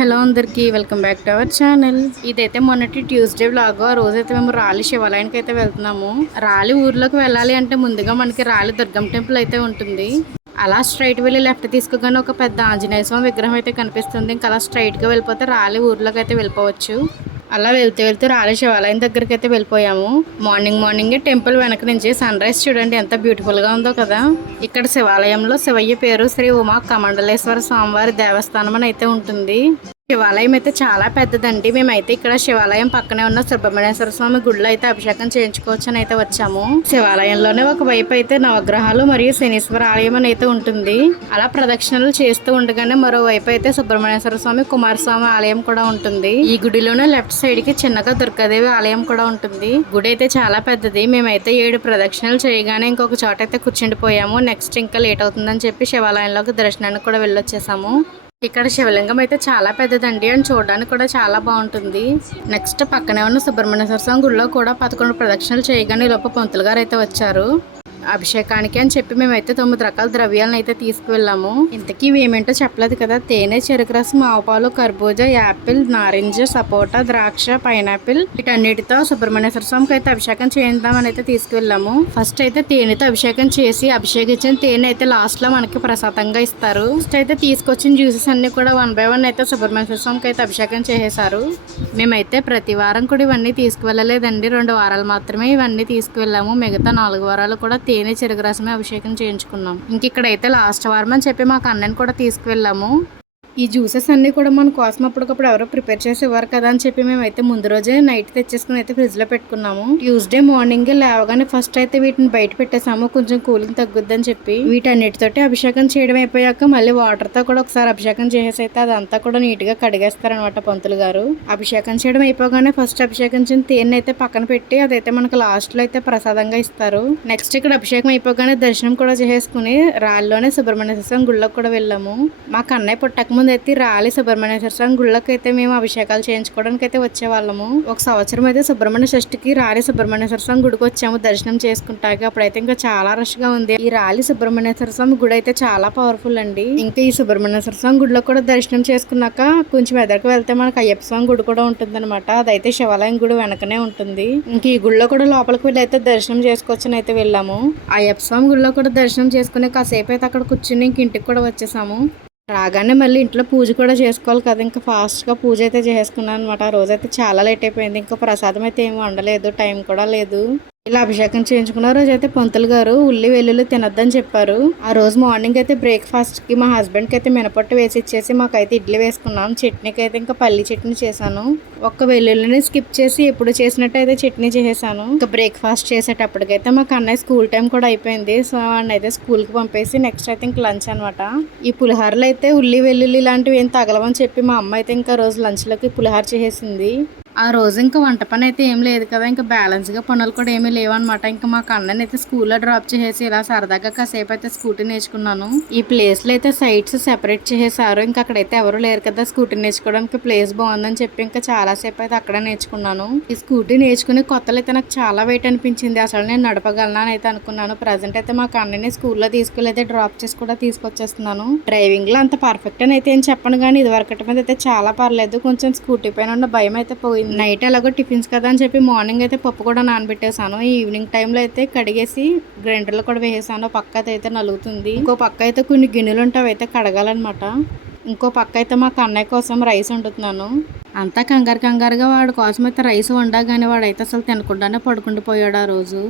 Hello అందరికీ welcome back to our channel. ఇదైతే మొన్నటి ట్యూస్డే వ్లాగ్. ఆ రోజైతే మేము రాలి శివాలయానికి అయితే వెళ్తున్నాము. రాలి ఊర్లోకి వెళ్ళాలి అంటే ముందుగా మనకి రాలి దుర్గం టెంపుల్ అయితే ఉంటుంది. అలా స్ట్రైట్ వెళ్ళి లెఫ్ట్ తీసుకోగానే ఒక పెద్ద ఆంజనేయ స్వామి విగ్రహం అయితే కనిపిస్తుంది. ఇంకా అలా స్ట్రైట్గా వెళ్ళిపోతే రాలి ఊర్లోకి అయితే వెళ్ళిపోవచ్చు. అలా వెళ్తూ వెళ్తూ రాలే శివాలయం దగ్గరికి అయితే వెళ్ళిపోయాము మార్నింగ్ మార్నింగ్ టెంపుల్ వెనక నుంచి సన్ రైజ్ చూడండి ఎంత బ్యూటిఫుల్గా ఉందో కదా. ఇక్కడ శివాలయంలో శివయ్య పేరు శ్రీ ఉమా కమండలేశ్వర స్వామివారి దేవస్థానం అని అయితే ఉంటుంది. శివాలయం అయితే చాలా పెద్దదండి. మేమైతే ఇక్కడ శివాలయం పక్కనే ఉన్న సుబ్రహ్మణ్యేశ్వర స్వామి గుడిలో అయితే అభిషేకం చేయించుకోవచ్చు అని అయితే వచ్చాము. శివాలయంలోనే ఒక వైపు అయితే నవగ్రహాలు మరియు శనీశ్వర ఆలయం అని అయితే ఉంటుంది. అలా ప్రదక్షిణలు చేస్తూ ఉండగానే మరోవైపు అయితే సుబ్రహ్మణ్యేశ్వర స్వామి కుమారస్వామి ఆలయం కూడా ఉంటుంది. ఈ గుడిలోనే లెఫ్ట్ సైడ్కి చిన్నగా దుర్గాదేవి ఆలయం కూడా ఉంటుంది. గుడి అయితే చాలా పెద్దది. మేమైతే ఏడు ప్రదక్షిణలు చేయగానే ఇంకొక చోట అయితే కూర్చుండిపోయాము. నెక్స్ట్ ఇంకా లేట్ అవుతుందని చెప్పి శివాలయంలోకి దర్శనానికి కూడా వెళ్ళొచ్చేసాము. ఇక్కడ శివలింగం అయితే చాలా పెద్దదండి అండ్ చూడడానికి కూడా చాలా బాగుంటుంది. నెక్స్ట్ పక్కనే ఉన్న సుబ్రహ్మణ్యేశ్వర స్వామి గుడిలో కూడా పదకొండు ప్రదక్షిణలు చేయగానే ఈ లోపు పంతులు గారు అయితే వచ్చారు. అభిషేకానికి అని చెప్పి మేమైతే తొమ్మిది రకాల ద్రవ్యాలను అయితే తీసుకువెళ్ళాము. ఇంతకీ ఇవి ఏమేంటో చెప్పలేదు కదా. తేనె చెరుకు రసం ఆవుపాలు కర్బూజా యాపిల్ నారింజ సపోటా ద్రాక్ష పైనాపిల్ వీటన్నిటితో సుబ్రహ్మణ్యేశ్వర స్వామికి అయితే అభిషేకం చేద్దామని అయితే తీసుకువెళ్ళాము. ఫస్ట్ అయితే తేనెతో అభిషేకం చేసి అభిషేకించిన తేనె అయితే లాస్ట్లో మనకి ప్రసాదంగా ఇస్తారు. ఫస్ట్ అయితే తీసుకొచ్చిన జ్యూసెస్ అన్ని కూడా వన్ బై వన్ అయితే సుబ్రహ్మణ్యేశ్వర స్వామికి అయితే అభిషేకం చేసేసారు మేమైతే ప్రతి వారం కూడా ఇవన్నీ తీసుకువెళ్ళలేదండి. రెండు వారాలు మాత్రమే ఇవన్నీ తీసుకువెళ్ళాము. మిగతా నాలుగు వారాలు కూడా తేనె చెరుగు రసమే అభిషేకం చేయించుకున్నాం. ఇంక ఇక్కడైతే లాస్ట్ వారం అని చెప్పి మాకు అన్నని కూడా తీసుకువెళ్ళాము. ఈ జ్యూసెస్ అన్నీ కూడా మన కోసం అప్పటికప్పుడు ఎవరో ప్రిపేర్ చేసి ఇవ్వరు కదా అని చెప్పి మేమైతే ముందు రోజే నైట్ తెచ్చేసుకుని అయితే ఫ్రిడ్జ్లో పెట్టుకున్నాము ట్యూస్డే మార్నింగ్ లేవగానే ఫస్ట్ అయితే వీటిని బయట పెట్టేసాము కొంచెం కూలింగ్ తగ్గుద్దని చెప్పి వీటన్నిటితోటి అభిషేకం చేయడం అయిపోయాక మళ్ళీ వాటర్తో కూడా ఒకసారి అభిషేకం చేసేసి అయితే అదంతా కూడా నీట్గా కడిగేస్తారనమాట పంతులు గారు. అభిషేకం చేయడం అయిపోగానే ఫస్ట్ అభిషేకం చేసిన తేనె అయితే పక్కన పెట్టి అదైతే మనకు లాస్ట్లో అయితే ప్రసాదంగా ఇస్తారు. నెక్స్ట్ ఇక్కడ అభిషేకం అయిపోగానే దర్శనం కూడా చేసేసుకుని రాళ్ళలోనే సుబ్రహ్మణ్య స్వామి గుళ్ళకి కూడా వెళ్ళాము. మాకు అన్నయ్య పుట్టక ముందు అయితే రాలి సుబ్రహ్మణ్య స్వామి గుళ్ళకి అయితే మేము అభిషేకాలు చేయించుకోవడానికి అయితే వచ్చేవాళ్ళము. ఒక సంవత్సరం అయితే సుబ్రహ్మణ్య షష్ఠికి రాలి సుబ్రహ్మణ్యేశ్వర స్వామి గుడికి వచ్చాము. దర్శనం చేసుకుంటాక అప్పుడైతే ఇంకా చాలా రష్గా ఉంది. ఈ రాలి సుబ్రహ్మణ్యేశ్వర స్వామి గుడి అయితే చాలా పవర్ఫుల్ అండి. ఇంకా ఈ సుబ్రహ్మణ్యేశ్వర స్వామి గుడిలో కూడా దర్శనం చేసుకున్నాక కొంచెం ఎదరికి వెళ్తే మనకు అయ్యప్ప స్వామి గుడి కూడా ఉంటుంది అనమాట అదైతే శివాలయం గుడి వెనకనే ఉంటుంది. ఇంక ఈ గుడిలో కూడా లోపలికి వెళ్ళి అయితే దర్శనం చేసుకోవచ్చని అయితే వెళ్ళాము. అయ్యప్ప స్వామి గుడిలో కూడా దర్శనం చేసుకుని కాసేపు అయితే అక్కడ కూర్చుని ఇంక ఇంటికి కూడా వచ్చేసాము. రాగానే మళ్ళీ ఇంట్లో పూజ కూడా చేసుకోవాలి కదా. ఇంకా ఫాస్ట్గా పూజ అయితే చేసుకున్నాను అనమాట ఆ రోజైతే చాలా లేట్ అయిపోయింది. ఇంకా ప్రసాదం అయితే ఏమి వండలేదు. టైం కూడా లేదు. ఇలా అభిషేకం చేయించుకున్న రోజు అయితే పంతులు గారు ఉల్లి వెల్లుల్లి తినొద్దని చెప్పారు. ఆ రోజు మార్నింగ్ అయితే బ్రేక్ఫాస్ట్కి మా హస్బెండ్కి అయితే మినపట్టు వేసి ఇచ్చేసి మాకైతే ఇడ్లీ వేసుకున్నాం. చట్నీకి అయితే ఇంకా పల్లి చట్నీ చేశాను. ఒక్క వెల్లుల్లిని స్కిప్ చేసి ఎప్పుడు చేసినట్టు అయితే చట్నీ చేసేసాను. ఇంకా బ్రేక్ఫాస్ట్ చేసేటప్పటికైతే మాకు అన్నయ్య స్కూల్ టైం కూడా అయిపోయింది. సో వాడిని అయితే స్కూల్కి పంపేసి నెక్స్ట్ అయితే ఇంకా లంచ్ అనమాట ఈ పులిహారలు అయితే ఉల్లి వెల్లుల్లి ఇలాంటివి ఏం తగలవని చెప్పి మా అమ్మ అయితే ఇంకా రోజు లంచ్లోకి పులిహోర చేసేసింది. ఆ రోజు ఇంకా వంట పని అయితే ఏం లేదు కదా ఇంకా బ్యాలెన్స్గా పనులు కూడా ఏమీ లేవన్నమాట. ఇంకా మా కన్నని అయితే స్కూల్లో డ్రాప్ చేసేసి ఇలా సరదాగా కాసేపు అయితే స్కూటీ నేర్చుకున్నాను. ఈ ప్లేస్లో అయితే సైట్స్ సెపరేట్ చేసేసారు ఇంకా అక్కడైతే ఎవరు లేరు కదా స్కూటీ నేర్చుకోవడానికి. ప్లేస్ బాగుందని చెప్పి ఇంకా చాలాసేపు అయితే అక్కడే నేర్చుకున్నాను. ఈ స్కూటీ నేర్చుకునే కొత్తలో అయితే నాకు చాలా వెయిట్ అనిపించింది. అసలు నేను నడపగలను అని అయితే అనుకున్నాను. ప్రజెంట్ అయితే మా కన్నని స్కూల్లో తీసుకెళ్ళి అయితే డ్రాప్ చేసి కూడా తీసుకొచ్చేస్తున్నాను. డ్రైవింగ్లో అంత పర్ఫెక్ట్ అని అయితే ఏం చెప్పను కానీ ఇది వరకటి మీద అయితే చాలా పర్లేదు. కొంచెం స్కూటీ పైన ఉన్న భయం అయితే పోయి పోయింది. నైట్ ఎలాగో టిఫిన్స్ కదా అని చెప్పి మార్నింగ్ అయితే పప్పు కూడా నానబెట్టేసాను ఈవినింగ్ టైంలో అయితే కడిగేసి గ్రైండర్లో కూడా వేసేసాను. పక్క అయితే నలుగుతుంది. ఇంకో పక్క అయితే కొన్ని గిన్నెలు ఉంటాయి అయితే కడగాలన్నమాట. ఇంకో పక్క అయితే మా కన్నయ్య కోసం రైస్ వండుతున్నాను. అంతా కంగారు కంగారుగా వాడి కోసం అయితే రైస్ వండగానే వాడైతే అసలు తినకుండానే పడుకుండిపోయాడు ఆ రోజు.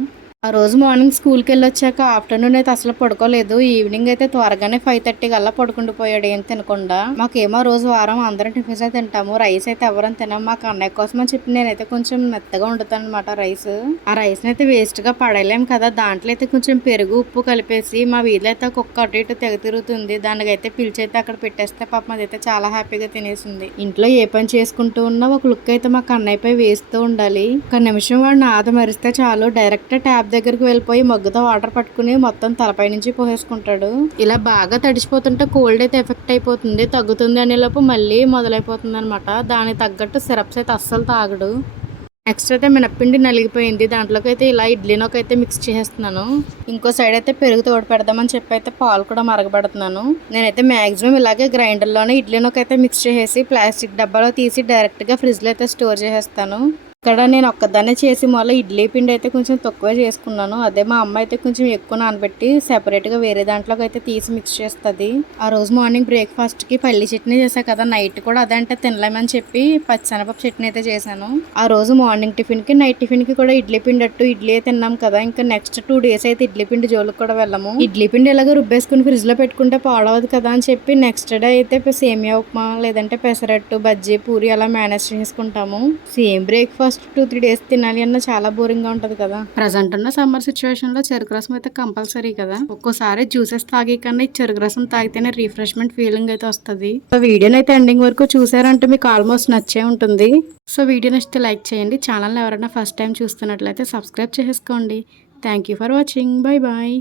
ఆ రోజు మార్నింగ్ స్కూల్కి వెళ్ళి వచ్చాక ఆఫ్టర్నూన్ అయితే అసలు పడుకోలేదు. ఈవినింగ్ అయితే త్వరగానే ఫైవ్ థర్టీ కల్లా పడుకుండిపోయాడు ఏం తినకుండా. మాకేమో రోజు వారం అందరం టిఫిన్స్ అయితే తింటాము. రైస్ అయితే ఎవరైనా తినాం మాకు అన్నయ్య కోసం అని చెప్పి నేనైతే కొంచెం మెత్తగా వండుతాను అనమాట రైస్. ఆ రైస్ అయితే వేస్ట్గా పడలేం కదా. దాంట్లో అయితే కొంచెం పెరుగు ఉప్పు కలిపేసి మా వీధిలో అయితే కుక్క అటు ఇటు తెగ తిరుగుతుంది. దానికైతే పిలిచి అయితే అక్కడ పెట్టేస్తే పాపం అదైతే చాలా హ్యాపీగా తినేసింది. ఇంట్లో ఏ పని చేసుకుంటూ ఉన్నా ఒక లుక్ అయితే మాకు అన్నయ్యపై వేస్తూ ఉండాలి. ఒక నిమిషం వాడిని ఆద మరిస్తే చాలు. డైరెక్ట్ ట్యాబ్ దగ్గరికి వెళ్ళిపోయి మగ్గుతో వాటర్ పట్టుకుని మొత్తం తలపై నుంచి పోసేసుకుంటాడు. ఇలా బాగా తడిచిపోతుంటే కోల్డ్ అయితే ఎఫెక్ట్ అయిపోతుంది తగ్గుతుంది అనేలోపు మళ్ళీ మొదలైపోతుంది అనమాట దానికి తగ్గట్టు సిరప్స్ అయితే అస్సలు తాగడు. నెక్స్ట్ అయితే మినప్పిండి నలిగిపోయింది. దాంట్లోకి అయితే ఇలా ఇడ్లీనొక అయితే మిక్స్ చేసేస్తున్నాను. ఇంకో సైడ్ అయితే పెరుగు తోడు పెడదామని చెప్పి అయితే పాలు కూడా మరగబెడుతున్నాను. నేనైతే మ్యాక్సిమం ఇలాగే గ్రైండర్లోనే ఇడ్లీనొక అయితే మిక్స్ చేసేసి ప్లాస్టిక్ డబ్బాలో తీసి డైరెక్ట్గా ఫ్రిడ్జ్లో అయితే స్టోర్ చేసేస్తాను. ఇక్కడ నేను ఒక్కదాన్నే చేసి మళ్ళీ ఇడ్లీ పిండి అయితే కొంచెం తక్కువ చేసుకున్నాను. అదే మా అమ్మ అయితే కొంచెం ఎక్కువ నానబెట్టి సెపరేట్గా వేరే దాంట్లోకి అయితే తీసి మిక్స్ చేస్తుంది. ఆ రోజు మార్నింగ్ బ్రేక్ఫాస్ట్కి పల్లి చట్నీ చేసా కదా నైట్ కూడా అదే అంటే తినలేమని చెప్పి పచ్చనపప్పు చట్నీ అయితే చేశాను. ఆ రోజు మార్నింగ్ టిఫిన్కి నైట్ టిఫిన్కి కూడా ఇడ్లీ పిండి అట్టు ఇడ్లీ తిన్నాం కదా. ఇంకా నెక్స్ట్ టూ డేస్ అయితే ఇడ్లీ పిండి జోలికి కూడా వెళ్ళము. ఇడ్లీ పిండి ఎలాగో రుబ్బేసుకుని ఫ్రిడ్జ్లో పెట్టుకుంటే పాడవదు కదా అని చెప్పి నెక్స్ట్ డే అయితే సేమియా ఉప్మా లేదంటే పెసరట్టు బజ్జీ పూరి అలా మేనేజ్ చేసుకుంటాము. Same breakfast two three days తినాలి అన్న చాలా బోరింగ్గా ఉంటది కదా. ప్రజెంట్ ఉన్న సమ్మర్ సిచ్యువేషన్లో చెరుకు రసం అయితే కంపల్సరీ కదా. ఒక్కోసారి జ్యూసెస్ తాగే కన్నా ఈ చెరుకు రసం తాగితేనే రిఫ్రెష్మెంట్ ఫీలింగ్ అయితే వస్తుంది. సో వీడియోని అయితే ఎండింగ్ వరకు చూసారంటే మీకు ఆల్మోస్ట్ నచ్చే ఉంటుంది. సో వీడియో నచ్చితే లైక్ చేయండి. ఛానల్ ఎవరైనా ఫస్ట్ టైం చూస్తున్నట్లయితే సబ్స్క్రైబ్ చేసుకోండి thank you for watching bye bye